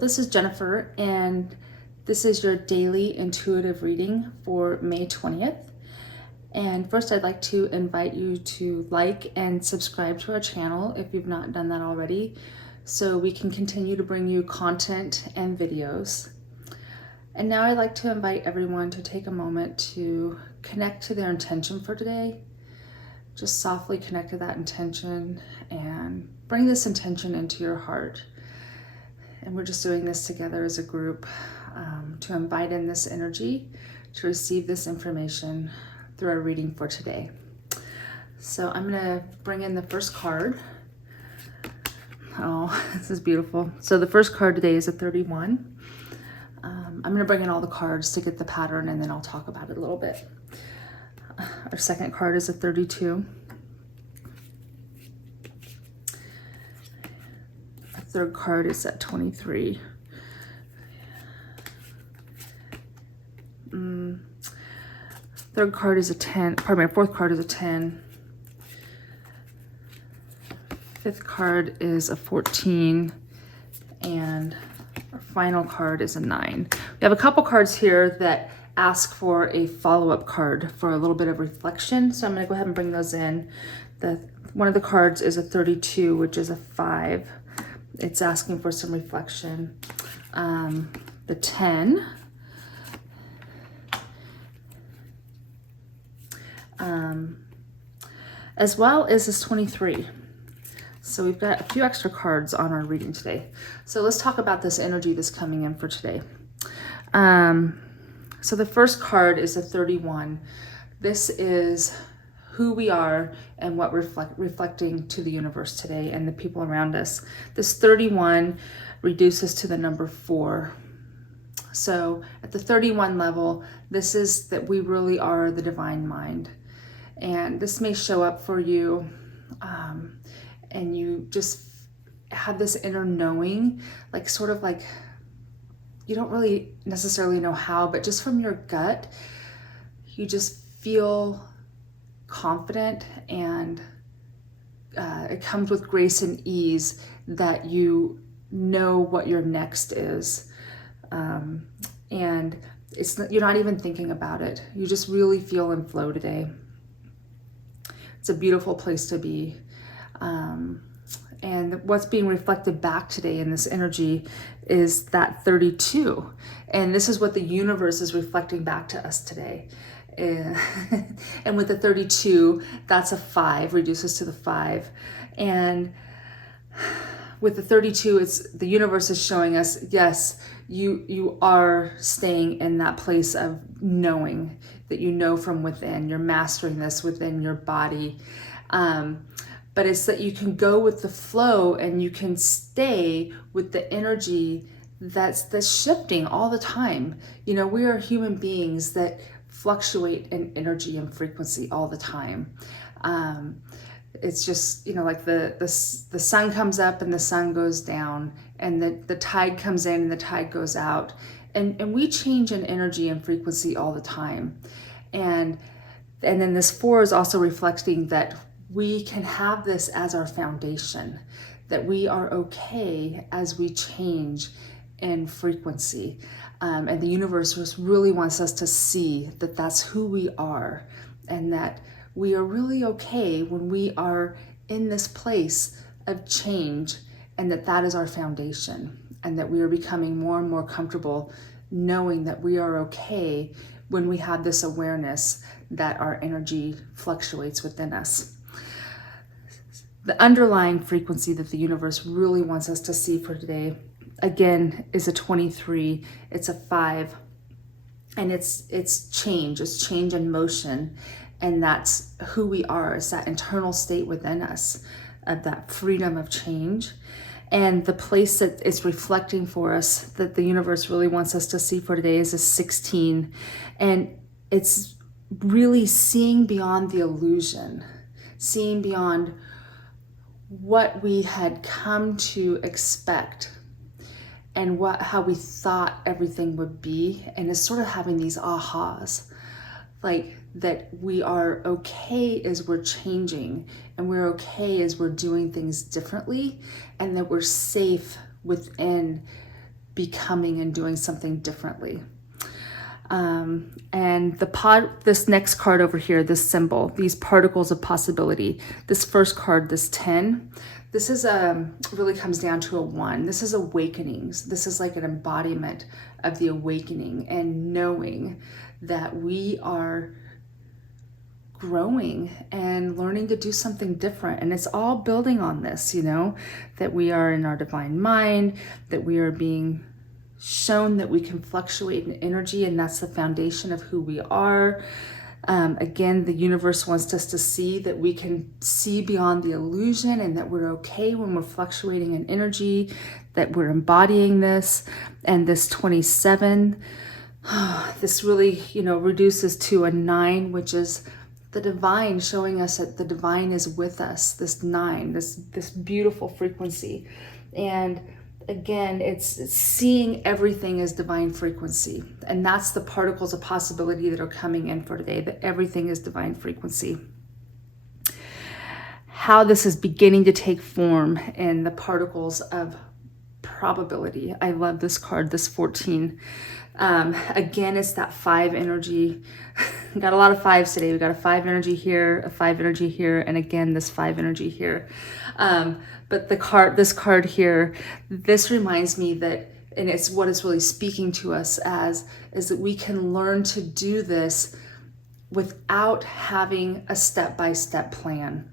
this is Jennifer, and this is your daily intuitive reading for May 20th. And first, I'd like to invite you to like and subscribe to our channel if you've not done that already, so we can continue to bring you content and videos. And now I'd like to invite everyone to take a moment to connect to their intention for today. Just softly connect to that intention and bring this intention into your heart. And we're just doing this together as a group to invite in this energy, to receive this information through our reading for today. So I'm gonna bring in the first card. Oh, this is beautiful. So the first card today is a 31. I'm gonna bring in all the cards to get the pattern, and then I'll talk about it a little bit. Our second card is a 32. Our third card is at 23. Third card is a 10. Pardon me, fourth card is a 10. Fifth card is a 14. And our final card is a 9. We have a couple cards here that ask for a follow-up card for a little bit of reflection. So I'm going to go ahead and bring those in. One of the cards is a 32, which is a 5. It's asking for some reflection. The 10. As well as this 23. So we've got a few extra cards on our reading today. So let's talk about this energy that's coming in for today. So the first card is a 31. This is who we are and what we're reflecting to the universe today and the people around us. This 31 reduces to the number 4. So at the 31 level, this is that we really are the divine mind. And this may show up for you, and you just have this inner knowing, like sort of like, you don't really necessarily know how, but just from your gut, you just feel confident, and it comes with grace and ease that you know what your next is. And you're not even thinking about it. You just really feel in flow today. It's a beautiful place to be. And what's being reflected back today in this energy is that 32. And this is what the universe is reflecting back to us today. And with the 32, that's a 5, reduces to the 5. And with the 32, the universe is showing us, yes, you are staying in that place of knowing, that you know from within. You're mastering this within your body. But it's that you can go with the flow, and you can stay with the energy that's shifting all the time. You know, we are human beings that fluctuate in energy and frequency all the time. It's just, you know, like the sun comes up and the sun goes down, and the tide comes in and the tide goes out. And we change in energy and frequency all the time. And then this 4 is also reflecting that we can have this as our foundation, that we are okay as we change in frequency. And the universe just really wants us to see that that's who we are, and that we are really okay when we are in this place of change, and that is our foundation, and that we are becoming more and more comfortable knowing that we are okay when we have this awareness that our energy fluctuates within us. The underlying frequency that the universe really wants us to see for today, again, is a 23. It's a 5, and it's change. It's change in motion, and that's who we are. It's that internal state within us of that freedom of change. And the place that it's reflecting for us, that the universe really wants us to see for today, is a 16. And it's really seeing beyond the illusion, seeing beyond what we had come to expect and how we thought everything would be. And it's sort of having these ahas, like that we are okay as we're changing, and we're okay as we're doing things differently, and that we're safe within becoming and doing something differently. And this next card over here, this symbol, these particles of possibility, this first card, this 10, this is really comes down to a 1. This is awakenings. This is like an embodiment of the awakening and knowing that we are growing and learning to do something different. And it's all building on this, that we are in our divine mind, that we are being shown that we can fluctuate in energy, and that's the foundation of who we are. Again, the universe wants us to see that we can see beyond the illusion and that we're okay when we're fluctuating in energy, that we're embodying this. And this 27, this really, reduces to a 9, which is the divine, showing us that the divine is with us. This 9, this beautiful frequency. And again, it's seeing everything as divine frequency. And that's the particles of possibility that are coming in for today, that everything is divine frequency. How this is beginning to take form in the particles of probability. I love this card, this 14. Again, it's that 5 energy. Got a lot of 5s today. We got a 5 energy here, a 5 energy here, and again, this 5 energy here. But this card here, this reminds me that, and it's what it's really speaking to us as, is that we can learn to do this without having a step-by-step plan.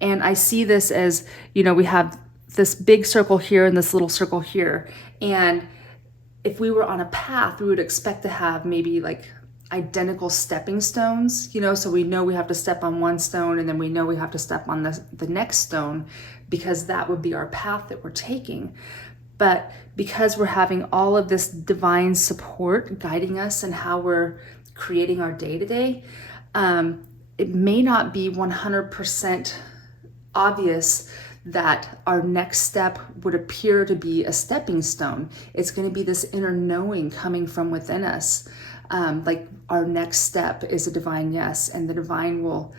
And I see this as, we have this big circle here and this little circle here. And if we were on a path, we would expect to have maybe like identical stepping stones, so we know we have to step on one stone and then we know we have to step on the next stone, because that would be our path that we're taking. But because we're having all of this divine support guiding us and how we're creating our day-to-day, it may not be 100% obvious that our next step would appear to be a stepping stone. It's going to be this inner knowing coming from within us. Like our next step is a divine yes, and the divine will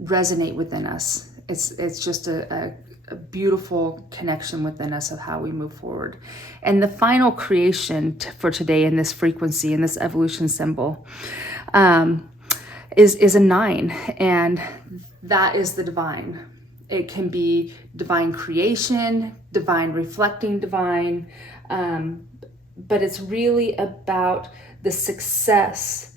resonate within us. It's just a beautiful connection within us of how we move forward. And the final creation for today in this frequency, in this evolution symbol, is a 9, and that is the divine. It can be divine creation, divine reflecting divine, but it's really about the success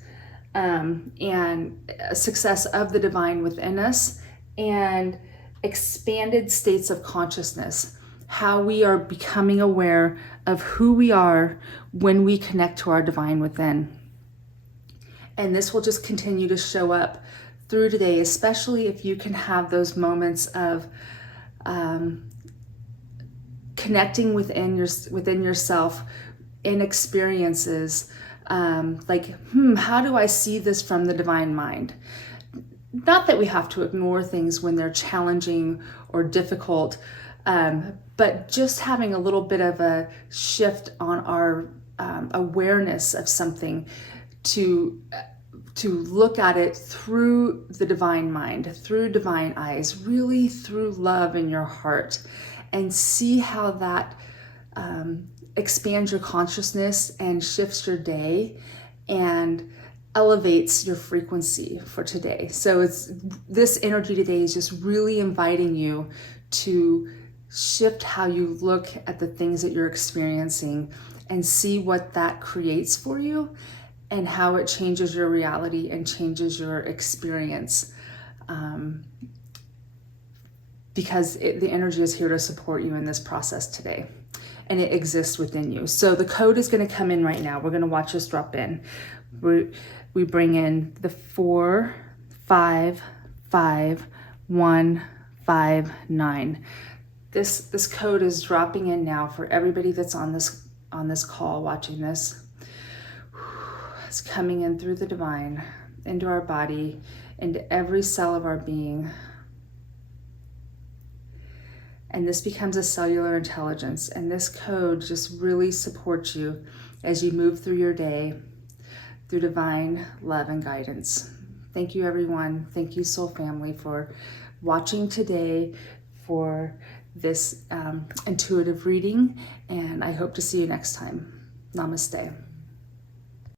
and success of the divine within us and expanded states of consciousness, how we are becoming aware of who we are when we connect to our divine within. And this will just continue to show up through today, especially if you can have those moments of connecting within yourself in experiences, like, how do I see this from the divine mind? Not that we have to ignore things when they're challenging or difficult, but just having a little bit of a shift on our awareness of something, to look at it through the divine mind, through divine eyes, really through love in your heart, and see how that expands your consciousness and shifts your day and elevates your frequency for today. So this energy today is just really inviting you to shift how you look at the things that you're experiencing and see what that creates for you and how it changes your reality and changes your experience. Because the energy is here to support you in this process today, and it exists within you. So the code is going to come in right now. We're going to watch this drop in. We bring in the 4, 5, 5, 1, 5, 9. This code is dropping in now for everybody that's on this call watching this. It's coming in through the divine, into our body, into every cell of our being. And this becomes a cellular intelligence. And this code just really supports you as you move through your day, through divine love and guidance. Thank you, everyone. Thank you, Soul Family, for watching today, for this intuitive reading, and I hope to see you next time. Namaste.